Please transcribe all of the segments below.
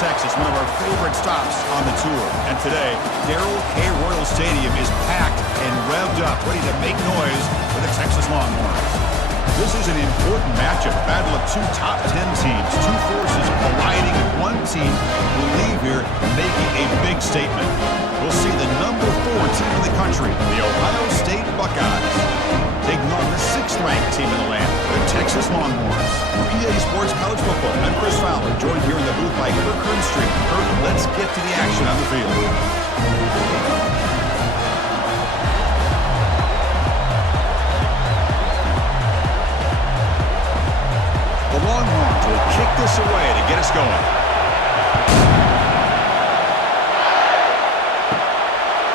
Texas, one of our favorite stops on the tour. And today, Darrell K. Royal Stadium is packed and revved up, ready to make noise for the Texas Longhorns. This is an important matchup, battle of two top 10 teams, two forces colliding. One team will leave here making a big statement. We'll see the number 4 team in the country, the Ohio State Buckeyes, taking on the 6th-ranked team in the land, the Texas Longhorns. For EA Sports College Football, I'm Chris Fowler, joined here in the booth by Kirk Hearnstreet. Kirk, let's get to the action on the field. The Longhorns will kick this away to get us going.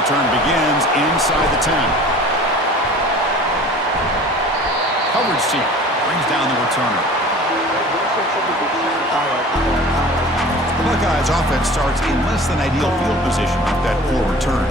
Return begins inside the 10. Coverage team brings down the returner. The Buckeyes offense starts in less than ideal field position with that poor return.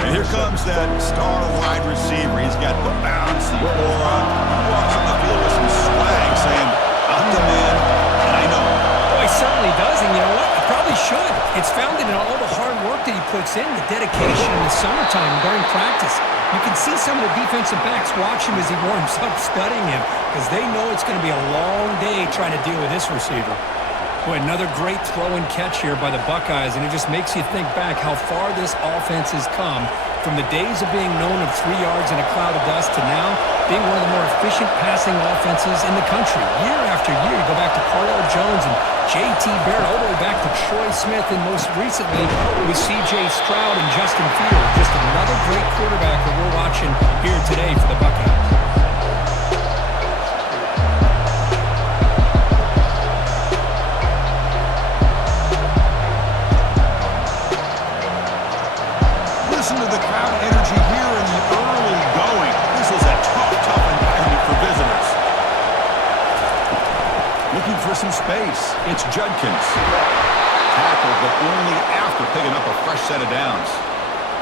And here comes that star wide receiver. He's got the bounce, the aura. He walks on the field with some swag saying, I'm the man, and I know it. Well, he certainly does, and you know what? He probably should. It's founded in all the hard work that he puts in, the dedication in the summertime during practice. You can see some of the defensive backs watch him as he warms up, studying him, because they know it's going to be a long day trying to deal with this receiver. Boy, another great throw and catch here by the Buckeyes, and it just makes you think back how far this offense has come from the days of being known of 3 yards in a cloud of dust to now being one of the more efficient passing offenses in the country. Year after year, you go back to Cardell Jones and J.T. Barrett, all the way back to Troy Smith, and most recently with C.J. Stroud and Justin Fields. Just another great quarterback that we're watching here today for the Buckeyes. Listen to the crowd energy here in the early going. This is a tough environment for visitors. Looking for some space. It's Judkins. Tackled, but only after picking up a fresh set of downs.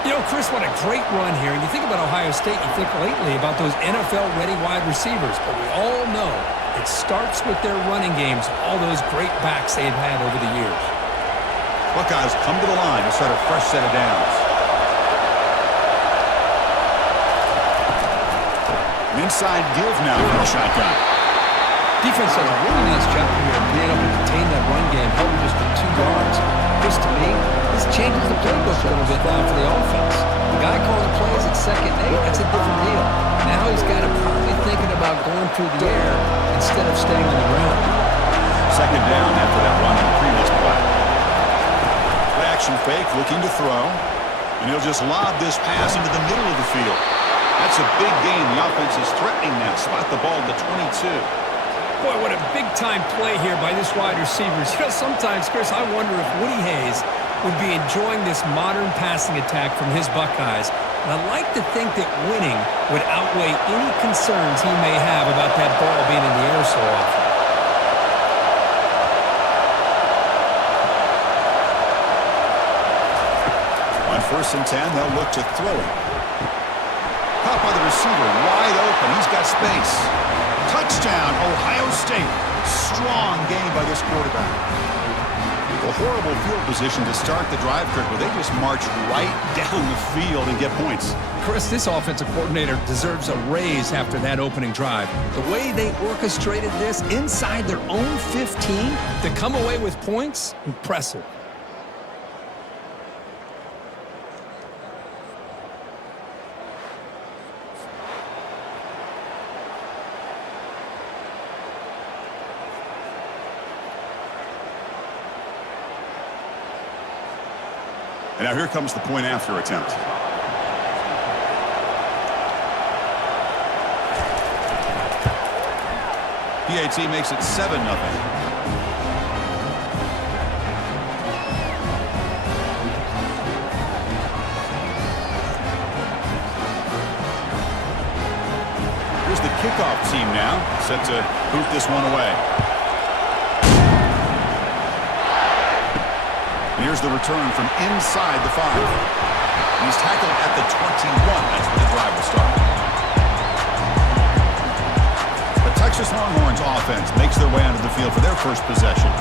You know, Chris, what a great run here. And you think about Ohio State, you think lately about those NFL-ready wide receivers. But we all know it starts with their running games, all those great backs they've had over the years. Buckeyes come to the line to start a fresh set of downs. Inside give now from the shotgun. Defense does a really nice job here of being able to contain that run game, held just to 2 yards. Chris, to me, this changes the playbook a little bit now for the offense. The guy calling plays at 2nd and 8, that's a different deal. Now he's got to probably thinking about going through the air instead of staying on the ground. 2nd down after that run in the previous play. Play action fake, looking to throw. And he'll just lob this pass into the middle of the field. That's a big gain. The offense is threatening now. Spot the ball to 22. Boy, what a big-time play here by this wide receiver. You know, sometimes, Chris, I wonder if Woody Hayes would be enjoying this modern passing attack from his Buckeyes. And I like to think that winning would outweigh any concerns he may have about that ball being in the air so often. On 1st and 10, they'll look to throw it. Caught by the receiver, wide open. He's got space. Touchdown, Ohio State. Strong game by this quarterback. A horrible field position to start the drive, Kirk, where they just march right down the field and get points. Chris, this offensive coordinator deserves a raise after that opening drive. The way they orchestrated this inside their own 15 to come away with points, impressive. And now here comes the point after attempt. PAT makes it 7-0. Here's the kickoff team now, set to boot this one away. Here's the return from inside the 5. He's tackled at the 21. That's where the drive will start. The Texas Longhorns offense makes their way onto the field for their first possession.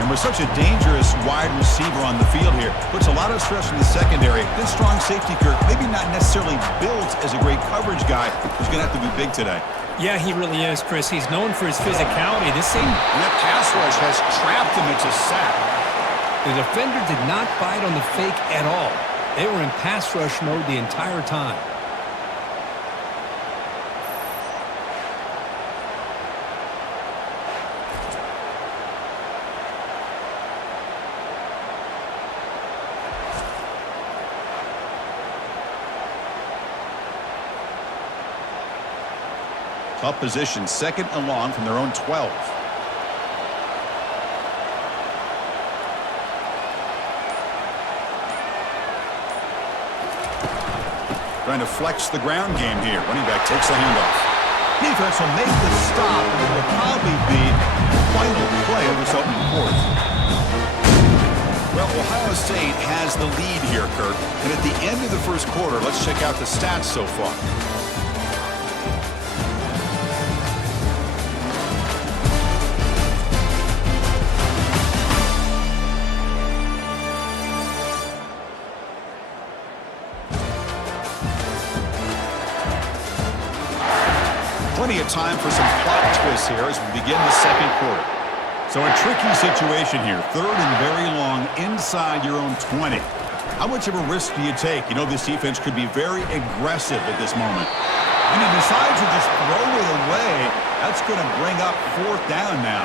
And with such a dangerous wide receiver on the field here, puts a lot of stress in the secondary. This strong safety, Kirk, maybe not necessarily built as a great coverage guy, who's going to have to be big today. Yeah, he really is, Chris. He's known for his physicality. This same pass rush has trapped him. It's a sack. The defender did not bite on the fake at all. They were in pass rush mode the entire time. Tough position, second and long from their own 12. Trying to flex the ground game here. Running back takes the handoff. Defense will make the stop, and it will probably be the final play of this opening quarter. Well, Ohio State has the lead here, Kirk. And at the end of the first quarter, let's check out the stats so far. Plenty of time for some plot twists here as we begin the second quarter. So a tricky situation here. Third and very long inside your own 20. How much of a risk do you take? You know this defense could be very aggressive at this moment. And he decides to just throw it away. That's going to bring up fourth down now.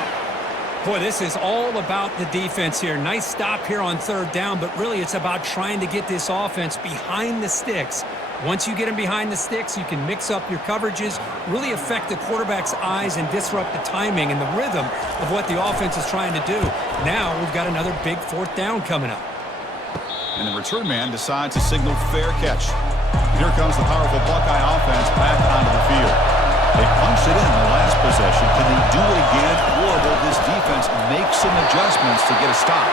Boy, this is all about the defense here. Nice stop here on third down, but really it's about trying to get this offense behind the sticks. Once you get them behind the sticks, you can mix up your coverages, really affect the quarterback's eyes and disrupt the timing and the rhythm of what the offense is trying to do. Now we've got another big fourth down coming up. And the return man decides to signal fair catch. Here comes the powerful Buckeye offense back onto the field. They punched it in the last possession. Can they do it again, or will this defense make some adjustments to get a stop?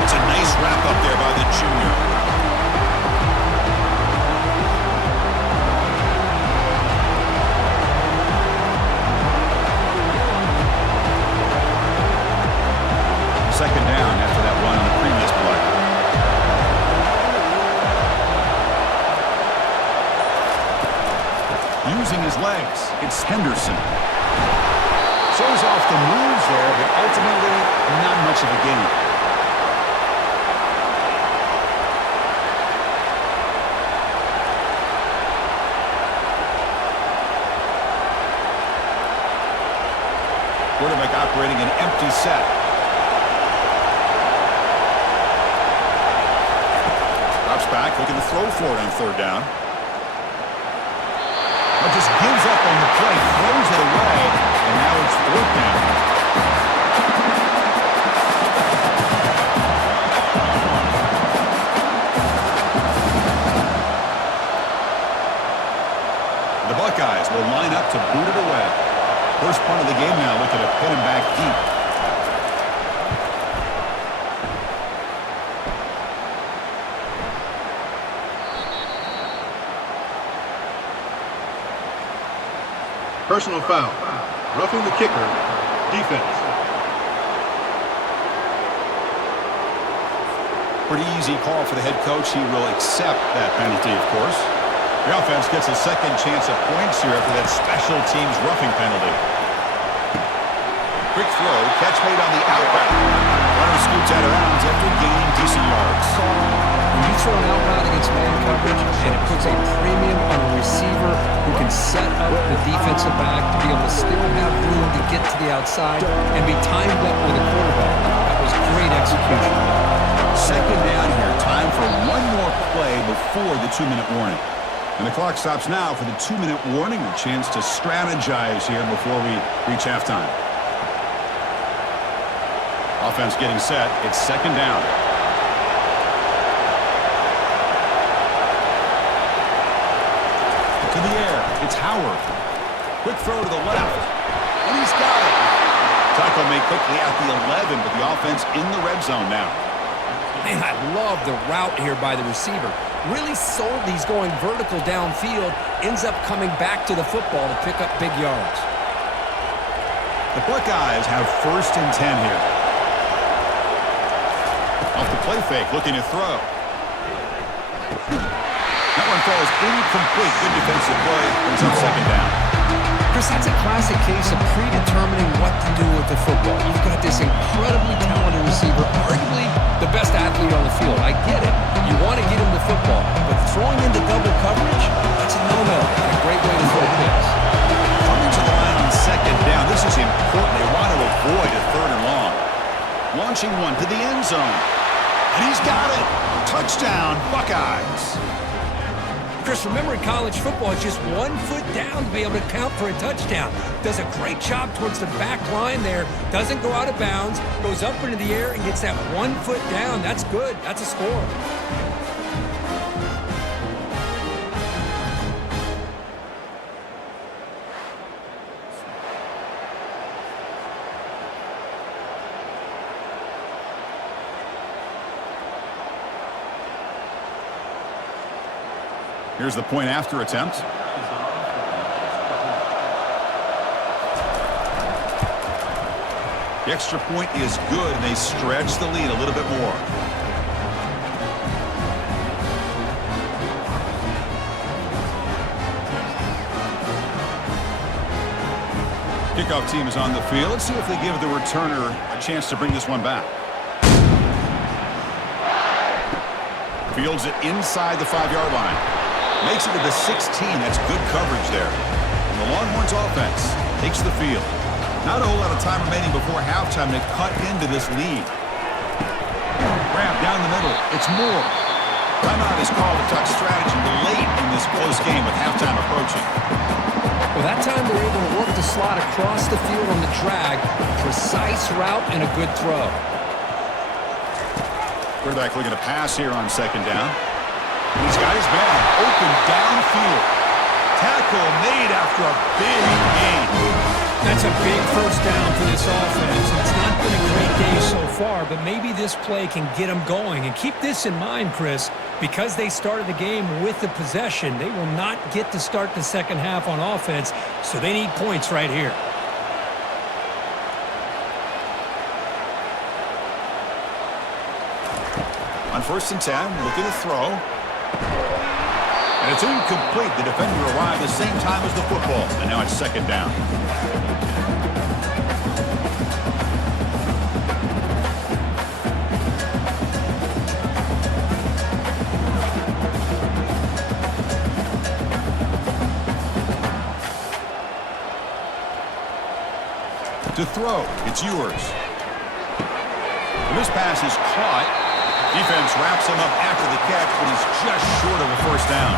It's a nice wrap up there by the junior. Second down after that run on the previous play. Using his legs, it's Henderson. Shows off the moves there, but ultimately not much of a gain. Quarterback operating an empty set. Back, looking to throw for it on third down. But just gives up on the play, throws it away, and now it's fourth down. The Buckeyes will line up to boot it away. First punt of the game now, looking to put him back deep. Personal foul. Roughing the kicker. Defense. Pretty easy call for the head coach. He will accept that penalty, of course. The offense gets a second chance at points here after that special teams roughing penalty. Quick throw. Catch made on the out route. Runner scoots out of bounds after gaining decent yards. When you throw an out route against man coverage, and it puts a premium on a receiver who can set up the defensive back to be able to still have room to get to the outside and be timed up with a quarterback. That was great execution. Second down here. Time for one more play before the 2-minute warning. And the clock stops now for the 2-minute warning. A chance to strategize here before we reach halftime. Offense getting set. It's second down. To the air. It's Howard. Quick throw to the left. And he's got it. Tackle made quickly at the 11, but the offense in the red zone now. Man, I love the route here by the receiver. Really sold these going vertical downfield. Ends up coming back to the football to pick up big yards. The Buckeyes have first and 10 here. Off the play fake, looking to throw. That one falls incomplete. Good defensive play. Brings up second down. Chris, that's a classic case of predetermining what to do with the football. You've got this incredibly talented receiver, arguably the best athlete on the field. I get it. You want to get him the football, but throwing into double coverage, that's a no-no and a great way to throw picks. Coming to the line on second down. This is important. They want to avoid a third and long. Launching one to the end zone. And he's got it. Touchdown, Buckeyes. Chris, remember in college football, it's just 1 foot down to be able to count for a touchdown. Does a great job towards the back line there. Doesn't go out of bounds. Goes up into the air and gets that 1 foot down. That's good. That's a score. Here's the point after attempt. The extra point is good, and they stretch the lead a little bit more. Kickoff team is on the field. Let's see if they give the returner a chance to bring this one back. Fields it inside the 5-yard line. Makes it to the 16. That's good coverage there. And the Longhorns offense takes the field. Not a whole lot of time remaining before halftime to cut into this lead. Grab down the middle. It's Moore. Timeout is called to talk strategy late in this close game with halftime approaching. Well, that time they're able to work the slot across the field on the drag. Precise route and a good throw. Quarterback looking to pass here on second down. He's got his man open downfield. Tackle made after a big gain. That's a big first down for this offense. It's not been a great day so far, but maybe this play can get them going. And keep this in mind, Chris, because they started the game with the possession, they will not get to start the second half on offense, so they need points right here. On 1st and 10, looking to throw. And it's incomplete. The defender arrived the same time as the football. And now it's second down. To throw, it's yours. And this pass is caught. Defense wraps him up after the catch, but he's just short of a first down.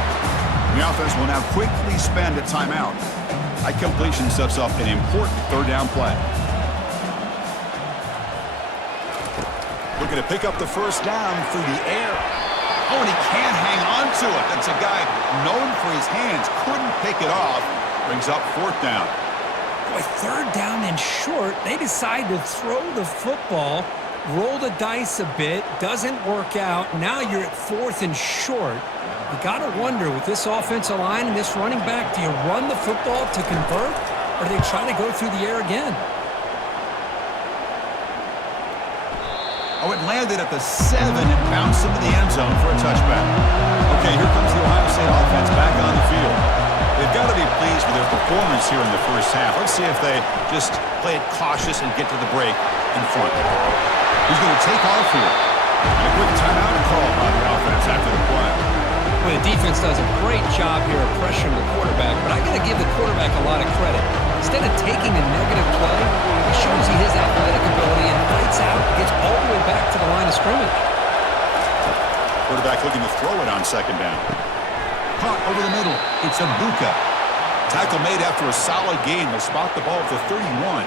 The offense will now quickly spend a timeout. That completion sets up an important third down play. Looking to pick up the first down through the air. Oh, and he can't hang on to it. That's a guy known for his hands. Couldn't pick it off. Brings up 4th down. Boy, 3rd down and short. They decide to throw the football. Roll the dice a bit, doesn't work out. Now you're at 4th and short. You got to wonder, with this offensive line and this running back, do you run the football to convert, or do they try to go through the air again? Oh, it landed at the 7 and bounced into the end zone for a touchback. Okay, here comes the Ohio State offense back on the field. They've got to be pleased with their performance here in the first half. Let's see if they just play it cautious and get to the break in front. He's going to take off here. And a quick timeout call by the offense after the play. Well, the defense does a great job here of pressuring the quarterback, but I got to give the quarterback a lot of credit. Instead of taking a negative play, he shows you his athletic ability and fights out, gets all the way back to the line of scrimmage. Quarterback looking to throw it on second down. Caught over the middle. It's Ibuka. Tackle made after a solid gain. They'll spot the ball at the 31.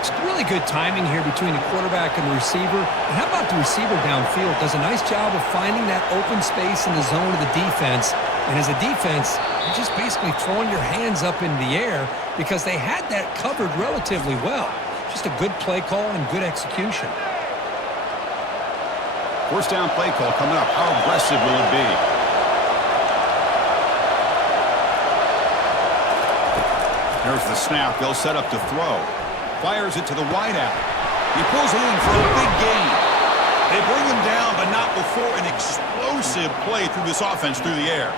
It's really good timing here between the quarterback and the receiver. And how about the receiver downfield? Does a nice job of finding that open space in the zone of the defense. And as a defense, you're just basically throwing your hands up in the air because they had that covered relatively well. Just a good play call and good execution. First down play call coming up. How aggressive will it be? There's the snap. They'll set up to throw. Fires it to the wideout. He pulls it in for a big gain. They bring him down, but not before an explosive play through this offense through the air.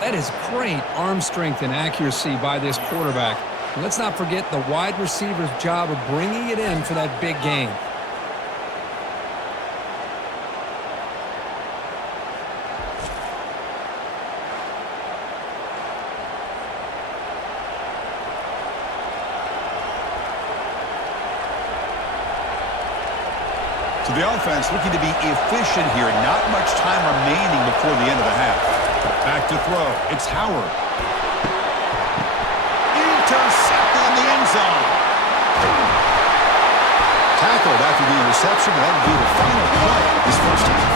That is great arm strength and accuracy by this quarterback. And let's not forget the wide receiver's job of bringing it in for that big gain. So the offense looking to be efficient here. Not much time remaining before the end of the half. Back to throw. It's Howard. Intercepted in the end zone. Tackled after the interception. That would be the final play of this first half.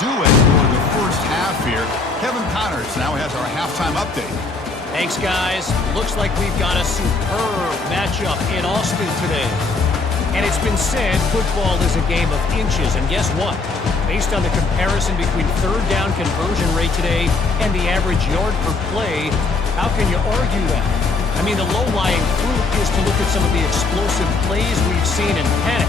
Do it for the first half here. Kevin Connors now has our halftime update. Thanks, guys. Looks like we've got a superb matchup in Austin today. And it's been said football is a game of inches. And guess what? Based on the comparison between third down conversion rate today and the average yard per play, how can you argue that? I mean, the low-lying fruit is to look at some of the explosive plays we've seen in panic.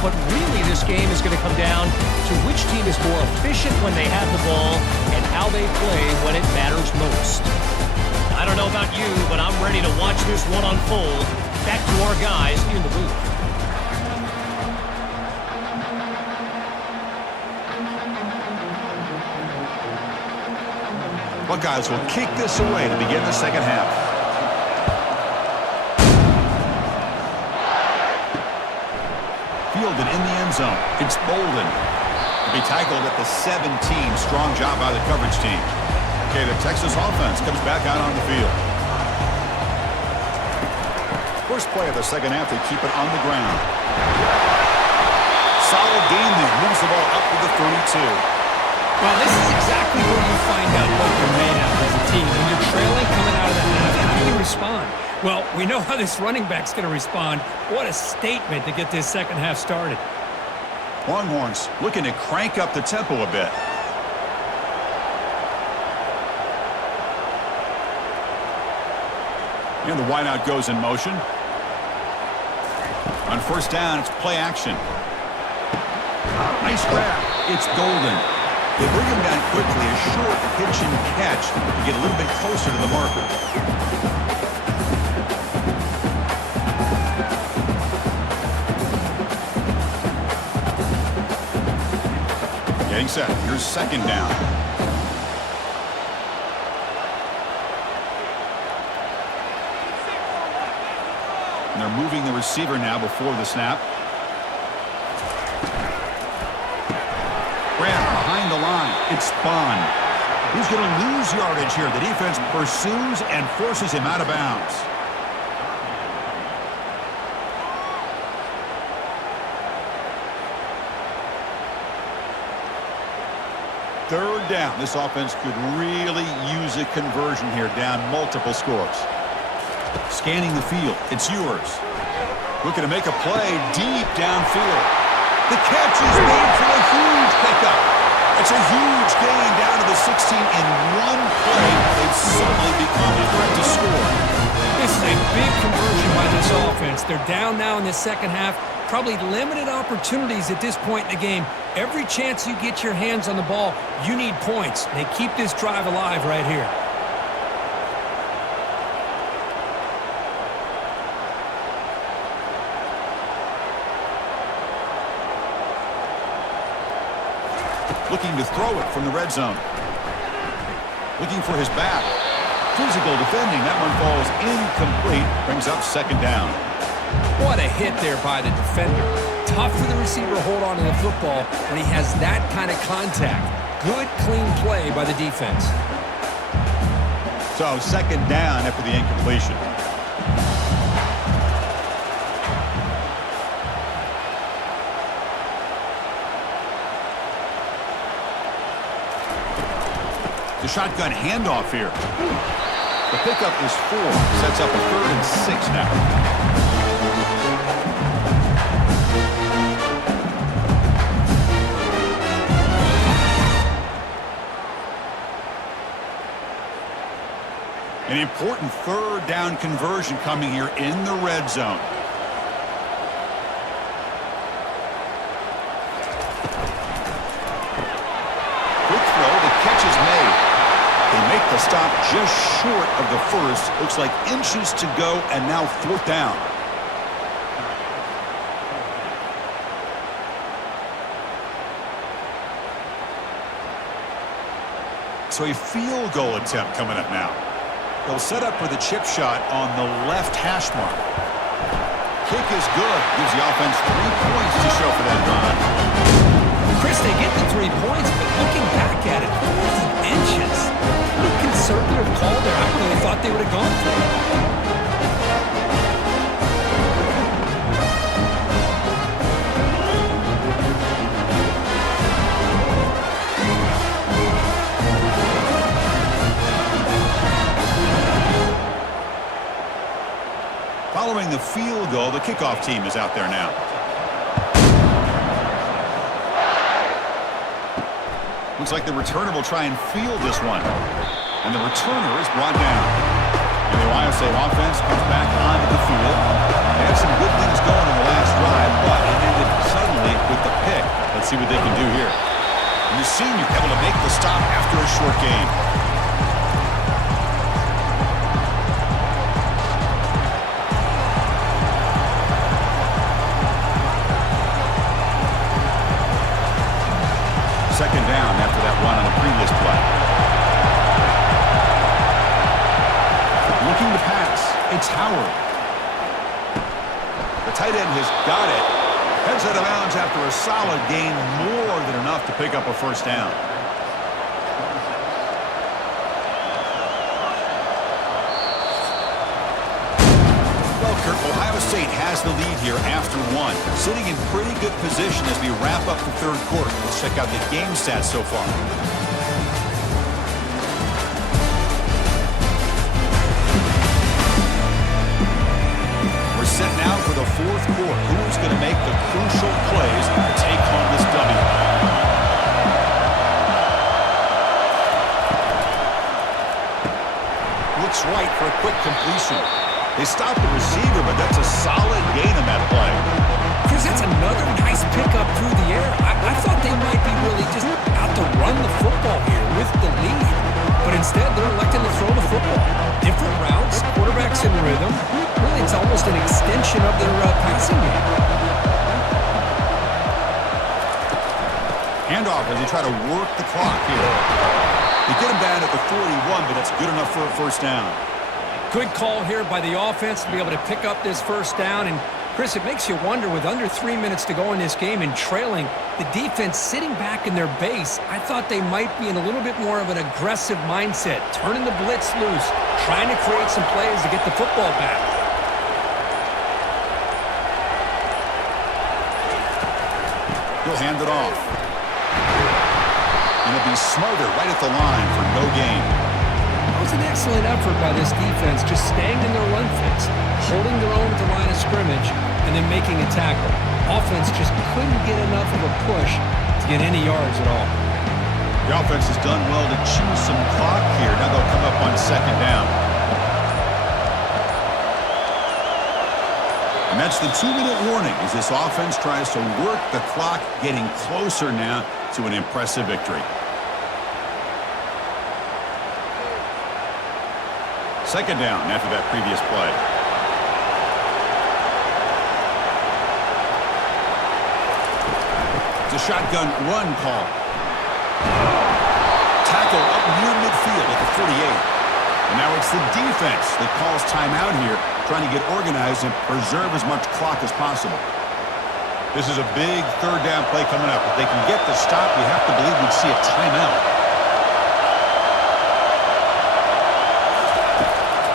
But really, this game is going to come down to which team is more efficient when they have the ball and how they play when it matters most. I don't know about you, but I'm ready to watch this one unfold. Back to our guys in the booth. Buckeyes will kick this away to begin the second half. Fielded in the end zone. It's Bolden. To be tackled at the 17. Strong job by the coverage team. Okay, the Texas offense comes back out on the field. First play of the second half, they keep it on the ground. Solid gain there. Moves the ball up to the 32. Well, this is exactly where you find out what you're made of as a team. When you're trailing coming out of the half, how do you respond? Well, we know how this running back's going to respond. What a statement to get this second half started. Longhorns looking to crank up the tempo a bit. And the wideout goes in motion. On first down, it's play action. Nice grab. It's Golden. They bring him down quickly. A short pitch and catch to get a little bit closer to the marker. Getting set. Here's second down. And they're moving the receiver now before the snap. Grant behind the line. It's Spahn. He's going to lose yardage here. The defense pursues and forces him out of bounds. Third down. This offense could really use a conversion here, down multiple scores. Scanning the field. It's yours. Looking to make a play deep downfield. The catch is made for a huge pickup. It's a huge gain down to the 16 in one play. They've suddenly become a threat to score. This is a big conversion by this offense. They're down now in the second half. Probably limited opportunities at this point in the game. Every chance you get your hands on the ball, you need points. They keep this drive alive right here. Looking to throw it from the red zone. Looking for his back. Physical defending. That one falls incomplete. Brings up second down. What a hit there by the defender. Tough for the receiver to hold on to the football when he has that kind of contact. Good, clean play by the defense. So second down after the incompletion. The shotgun handoff here. The pickup is 4. Sets up a 3rd and 6 now. An important 3rd down conversion coming here in the red zone. Quick throw, the catch is made. They make the stop just short of the first. Looks like inches to go, and now 4th down. So a field goal attempt coming up now. They'll set up for the chip shot on the left hash mark. Kick is good. Gives the offense 3 points to show for that drive. Chris, they get the 3 points, but looking back at it, 4th and inches. Pretty conservative call there. I really thought they would have gone for it. Following the field goal, the kickoff team is out there now. Looks like the returner will try and field this one. And the returner is brought down. And the Ohio State offense comes back onto the field. They had some good things going in the last drive, but it ended suddenly with the pick. Let's see what they can do here. And the senior able to make the stop after a short gain. Second down after that run on the previous play. Looking to pass. It's Howard. The tight end has got it. Heads out of bounds after a solid gain, more than enough to pick up a 1st down. Ohio State has the lead here after 1. Sitting in pretty good position as we wrap up the 3rd quarter. Let's check out the game stats so far. We're set now for the 4th quarter. Who's going to make the crucial plays to take home this W? Looks right for a quick completion. They stopped the receiver, but that's a solid gain on that play. Chris, that's another nice pickup through the air. I thought they might be really just out to run the football here with the lead. But instead, they're electing to throw the football. Different routes, quarterbacks in rhythm. Really, it's almost an extension of their passing game. Handoff as they try to work the clock here. They get him down at the 41, but that's good enough for a 1st down. Good call here by the offense to be able to pick up this 1st down. And, Chris, it makes you wonder, with under 3 minutes to go in this game and trailing, the defense sitting back in their base, I thought they might be in a little bit more of an aggressive mindset, turning the blitz loose, trying to create some plays to get the football back. He'll hand it off. And it'll be Smothered right at the line for no gain. That was an excellent effort by this defense, just staying in their run fits, holding their own at the line of scrimmage, and then making a tackle. Offense just couldn't get enough of a push to get any yards at all. The offense has done well to chew some clock here. Now they'll come up on 2nd down. And that's the 2-minute warning as this offense tries to work the clock, getting closer now to an impressive victory. 2nd down after that previous play. It's a shotgun run call. Tackle up near midfield at the 48. And now it's the defense that calls timeout here, trying to get organized and preserve as much clock as possible. This is a big 3rd down play coming up. If they can get the stop, we have to believe we'd see a timeout.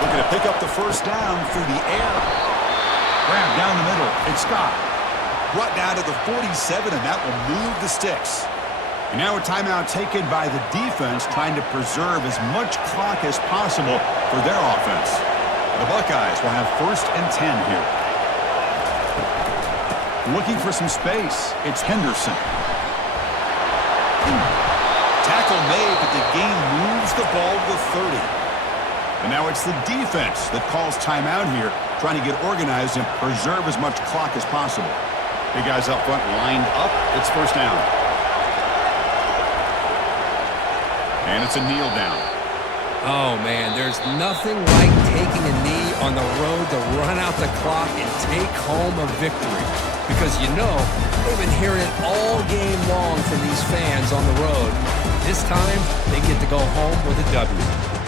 Looking to pick up the 1st down through the air. Grab down the middle. It's Scott. Brought down to the 47, and that will move the sticks. And now a timeout taken by the defense, trying to preserve as much clock as possible for their offense. The Buckeyes will have 1st and 10 here. Looking for some space, it's Henderson. Tackle made, but the game moves the ball to the 30. And now it's the defense that calls timeout here, trying to get organized and preserve as much clock as possible. Big guys up front lined up. It's 1st down. And it's a kneel down. Oh, man, there's nothing like taking a knee on the road to run out the clock and take home a victory. Because, you know, they've been hearing it all game long from these fans on the road. This time, they get to go home with a W.